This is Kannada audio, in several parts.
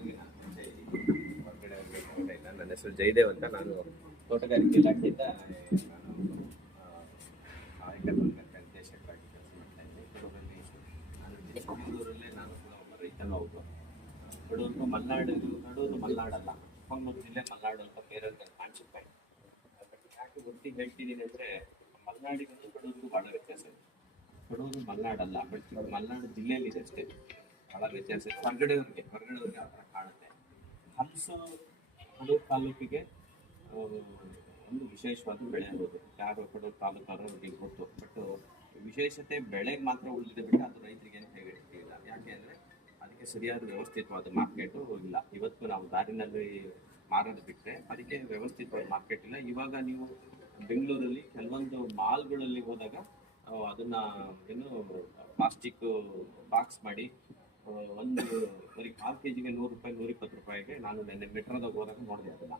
ಎಲ್ಲರಿಗೂ ಹೊರಗಡೆ ಇಲ್ಲ. ನನ್ನ ಹೆಸರು ಜಯದೇವ್ ಅಂತ. ನಾನು ತೋಟಗಾರಿಕೆ ಇಲಾಖೆಯಿಂದ ನಾನು ಸಹಾಯಕ ನಿರ್ದೇಶಕರಾಗಿ ಕೆಲಸ ಮಾಡ್ತಾ ಇದ್ದೀನಿ. ಕಡೂರಲ್ಲಿ ನಾನು ಚಿಕ್ಕಮಗಳೂರಲ್ಲೇ ನಾನು ಕೂಡ ಒಬ್ಬ ರೈತನೂ ಹೌದು. ಕಡೂರು ಮಲೆನಾಡು, ಕಡೂರು ಮಲೆನಾಡಲ್ಲ, ಚಿಕ್ಕಮಗಳೂರು ಜಿಲ್ಲೆ ಮಲೆನಾಡು ಅಂತ ಬೇರೆಯವ್ರಿಗೆ ಕಾಣಿಸುತ್ತೆ. ಯಾಕೆ ಒತ್ತಿ ಹೇಳ್ತಿದ್ದೀನಿ ಅಂದರೆ, ಮಲೆನಾಡಿಗೂ ಕಡೂರಿಗೂ ಭಾಳ ವ್ಯತ್ಯಾಸ ಇದೆ. ಕಡೂರು ಮಲೆನಾಡಲ್ಲ, ಬಟ್ ಮಲೆನಾಡು ಜಿಲ್ಲೆಯಲ್ಲಿದೆ ಅಷ್ಟೇ, ಭಾಳ ವ್ಯತ್ಯಾಸ ಇದೆ. ಹೊರಗಡೆಯವ್ರಿಗೆ ಆ ಥರ ಕಾಣುತ್ತೆ. ಹಲಸು ಕಡೂರು ತಾಲೂಕಿಗೆ ಒಂದು ವಿಶೇಷವಾದ ಬೆಳೆ ಅನ್ನೋದು ಯಾರು ಕಡೂರು ತಾಲೂಕವರು ಅವ್ರಿಗೆ ಗೊತ್ತು. ಬಟ್ ವಿಶೇಷತೆ ಬೆಳೆಗೆ ಮಾತ್ರ ಉಳಿದಿದೆ ಬಿಟ್ಟು ಅದು ರೈತರಿಗೆ ಅಂತ ಹೇಳಿಲ್ಲ. ಯಾಕೆ ಅಂದರೆ ಅದಕ್ಕೆ ಸರಿಯಾದ ವ್ಯವಸ್ಥಿತವಾದ ಮಾರ್ಕೆಟು ಇಲ್ಲ. ಇವತ್ತು ನಾವು ದಾರಿನಲ್ಲಿ ಮಾರೋದು ಬಿಟ್ಟರೆ ಅದಕ್ಕೆ ವ್ಯವಸ್ಥಿತವಾದ ಮಾರ್ಕೆಟ್ ಇಲ್ಲ. ಇವಾಗ ನೀವು ಬೆಂಗಳೂರಲ್ಲಿ ಕೆಲವೊಂದು ಮಾಲ್ಗಳಲ್ಲಿ ಹೋದಾಗ ಅದನ್ನ ಏನು ಪ್ಲಾಸ್ಟಿಕ್ ಬಾಕ್ಸ್ ಮಾಡಿ ಒಂದು ಬರೀ 4 kg 100 ರೂಪಾಯಿ 120 ರೂಪಾಯಿಗೆ ನಾನು ನೆನ್ನೆ ಮೆಟ್ರೋದಾಗ ಹೋದಾಗ ನೋಡಿದೆ ಅದನ್ನ.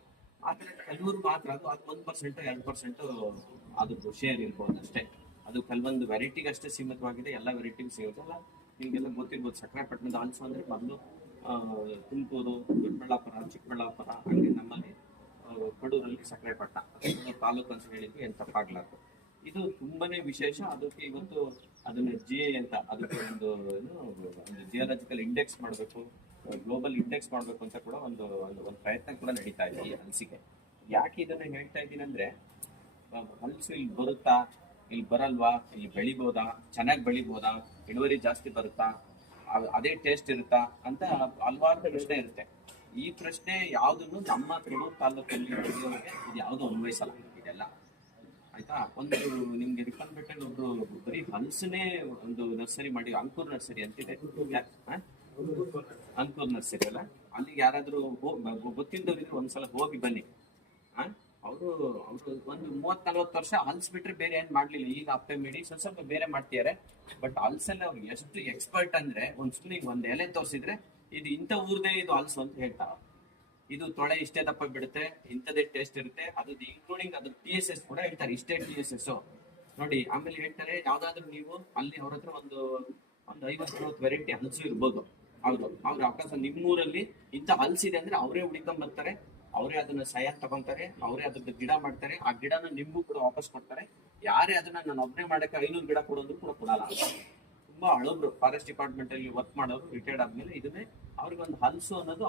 ಆದರೆ ಕೆಲವರು ಮಾತ್ರ ಅದು 1% 2% ಅದ್ರದ್ದು ಶೇರ್ ಇರ್ಬೋದು ಅಷ್ಟೇ. ಅದು ಕೆಲವೊಂದು ವೆರೈಟಿಗೆ ಅಷ್ಟೇ ಸೀಮಿತವಾಗಿದೆ, ಎಲ್ಲ ವೆರೈಟಿಗೂ ಸೀಮಿತಲ್ಲ. ನಿಮಗೆಲ್ಲ ಗೊತ್ತಿರ್ಬೋದು, ಸಕ್ಕರೆಪಟ್ಟಣದ ಹಲಸು ಅಂದರೆ ಮೊದಲು ತುಮಕೂರು, ದೊಡ್ಡಬಳ್ಳಾಪುರ, ಚಿಕ್ಕಬಳ್ಳಾಪುರ, ಹಂಗೆ ನಮ್ಮಲ್ಲಿ ಕಡೂರಲ್ಲಿ ಸಕ್ಕರೆಪಟ್ಟಣ ತಾಲೂಕು ಅಂತ ಹೇಳಿದ್ವಿ, ಏನು ತಪ್ಪಾಗ್ಲಾರ್ದು. ಇದು ತುಂಬಾನೇ ವಿಶೇಷ. ಅದಕ್ಕೆ ಇವತ್ತು ಅದನ್ನ GI ಅಂತ, ಅದಕ್ಕೆ ಒಂದು ಜಿಯಾಲಜಿಕಲ್ ಇಂಡೆಕ್ಸ್ ಮಾಡಬೇಕು, ಗ್ಲೋಬಲ್ ಇಂಡೆಕ್ಸ್ ಮಾಡಬೇಕು ಅಂತ ಕೂಡ ಒಂದು ಪ್ರಯತ್ನ ಕೂಡ ನಡೀತಾ ಇದೆ ಈ ಹಲಸಿಗೆ. ಯಾಕೆ ಇದನ್ನ ಹೇಳ್ತಾ ಇದ್ದೀನಿ ಅಂದ್ರೆ, ಹಲಸು ಇಲ್ಲಿ ಬರುತ್ತಾ, ಇಲ್ಲಿ ಬರಲ್ವಾ, ಇಲ್ಲಿ ಬೆಳಿಬೋದಾ, ಚೆನ್ನಾಗಿ ಬೆಳಿಬೋದಾ, ಇಳುವರಿ ಜಾಸ್ತಿ ಬರುತ್ತಾ, ಅದೇ ಟೇಸ್ಟ್ ಇರುತ್ತಾ ಅಂತ ಹಲವಾರು ಪ್ರಶ್ನೆ ಇರುತ್ತೆ. ಈ ಪ್ರಶ್ನೆ ಯಾವುದನ್ನು ನಮ್ಮ ಕಡೂರು ತಾಲೂಕಲ್ಲಿ ಬೆಳೆಯೋರಿಗೆ ಇದು ಯಾವುದು ಅನ್ವಯಿಸಲ್ಲ ಇದೆಲ್ಲ, ಆಯ್ತಾ. ಒಂದು ನಿಮ್ಗೆ ರಿಪ್ಪನ್ಪೇಟೆಯಲ್ಲಿ ಒಬ್ರು ಬರೀ ಹಲಸನೇ ಒಂದು ನರ್ಸರಿ ಮಾಡಿ, ಅಂಕೂರ್ ನರ್ಸರಿ ಅಂತಿದೆ, ಅಂಕೂರ್ ನರ್ಸರಿ ಅಲ್ಲ, ಅಲ್ಲಿಗೆ ಯಾರಾದ್ರೂ ಗೊತ್ತಿದ್ದವರಿದ್ರೆ ಒಂದ್ಸಲ ಹೋಗಿ ಬನ್ನಿ. ಅವರು ಒಂದು 30-40 ವರ್ಷ ಹಲ್ಸ್ ಬಿಟ್ರೆ ಬೇರೆ ಏನ್ ಮಾಡ್ಲಿಲ್ಲ. ಈಗ ಅಪ್ಪೆ ಮಿಡಿ ಸ್ವಲ್ಪ ಬೇರೆ ಮಾಡ್ತಿದ್ದಾರೆ. ಬಟ್ ಹಲ್ಸಲ್ಲಿ ಅವ್ರು ಎಷ್ಟು ಎಕ್ಸ್ಪರ್ಟ್ ಅಂದ್ರೆ, ಒಂದ್ ಎಲೆ ತೋರಿಸಿದ್ರೆ ಇದು ಇಂಥ ಊರ್ದೇ ಇದು ಹಲ್ಸು ಅಂತ ಹೇಳ್ತಾರ. ಇದು ತೊಳೆ ಇಷ್ಟೇ ದಪ್ಪ ಬಿಡುತ್ತೆ, ಇಂಥದೇ ಟೇಸ್ಟ್ ಇರುತ್ತೆ, ಅದು ಇನ್ಕ್ಲೂಡಿಂಗ್ ಅದು TSS ಕೂಡ ಹೇಳ್ತಾರೆ, ಇಷ್ಟೇ TSS ನೋಡಿ. ಆಮೇಲೆ ಹೇಳ್ತಾರೆ, ಯಾವ್ದಾದ್ರು ನೀವು ಅಲ್ಲಿ ಅವ್ರ ಹತ್ರ ಒಂದು 50-60 ವೆರೈಟಿ ಹಲಸು ಇರ್ಬೋದು. ಅವ್ರ ಅಕಸ್ಮಾತ್ ನಿಮ್ಮೂರಲ್ಲಿ ಇಂಥ ಹಲ್ಸಿದೆ ಅಂದ್ರೆ ಅವರೇ ಹುಡ್ಕೊಂಡ್ ಬರ್ತಾರೆ, ಅವರೇ ಅದನ್ನ ಸಹಾಯ ತಗೊಂತಾರೆ, ಅವರೇ ಅದ್ರದ್ದು ಗಿಡ ಮಾಡ್ತಾರೆ. ಆ ಗಿಡನ ನಿಮ್ಗೂ ಕೂಡ ವಾಪಸ್ ಕೊಡ್ತಾರೆ. ಯಾರೇ ಅದನ್ನ ನಾನು ಒಬ್ಬನೇ ಮಾಡಕ್ಕೆ 500 ಗಿಡ ಕೊಡೋದು ಕೂಡ ಕೊಡಲ್ಲ. ತುಂಬಾ ಹಳಬ್ರು, ಫಾರೆಸ್ಟ್ ಡಿಪಾರ್ಟ್ಮೆಂಟ್ ಅಲ್ಲಿ ವರ್ಕ್ ಮಾಡೋರು, ರಿಟೈರ್ಡ್ ಆದ್ಮೇಲೆ ಇದನ್ನೇ ಅವ್ರಿಗೆ ಒಂದು ಹಲಸು ಅನ್ನೋದು